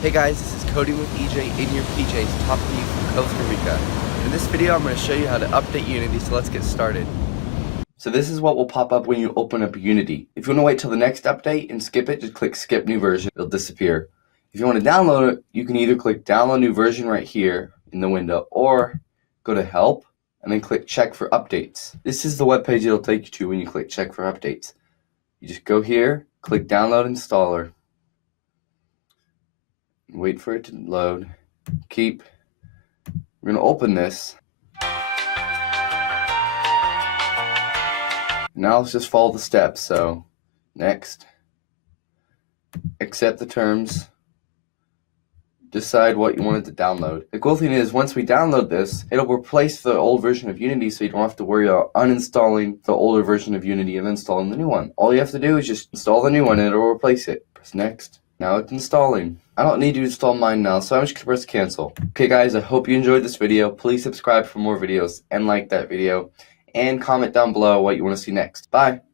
Hey guys, this is Coding with EJ in your PJs, talking to you from Costa Rica. In this video, I'm going to show you how to update Unity, so let's get started. So this is what will pop up when you open up Unity. If you want to wait till the next update and skip it, just click Skip New Version. It'll disappear. If you want to download it, you can either click Download New Version right here in the window, or go to Help and then click Check for Updates. This is the web page it'll take you to when you click Check for Updates. You just go here, click Download Installer. Wait for it to load. We're going to open this. Now let's just follow the steps. So, next, accept the terms, decide what you wanted to download. The cool thing is, once we download this, it'll replace the old version of Unity, so you don't have to worry about uninstalling the older version of Unity and installing the new one. All you have to do is just install the new one and it'll replace it. Press next. Now it's installing. I don't need to install mine now, so I'm just going to press cancel. Okay guys, I hope you enjoyed this video. Please subscribe for more videos and like that video. And comment down below what you want to see next. Bye!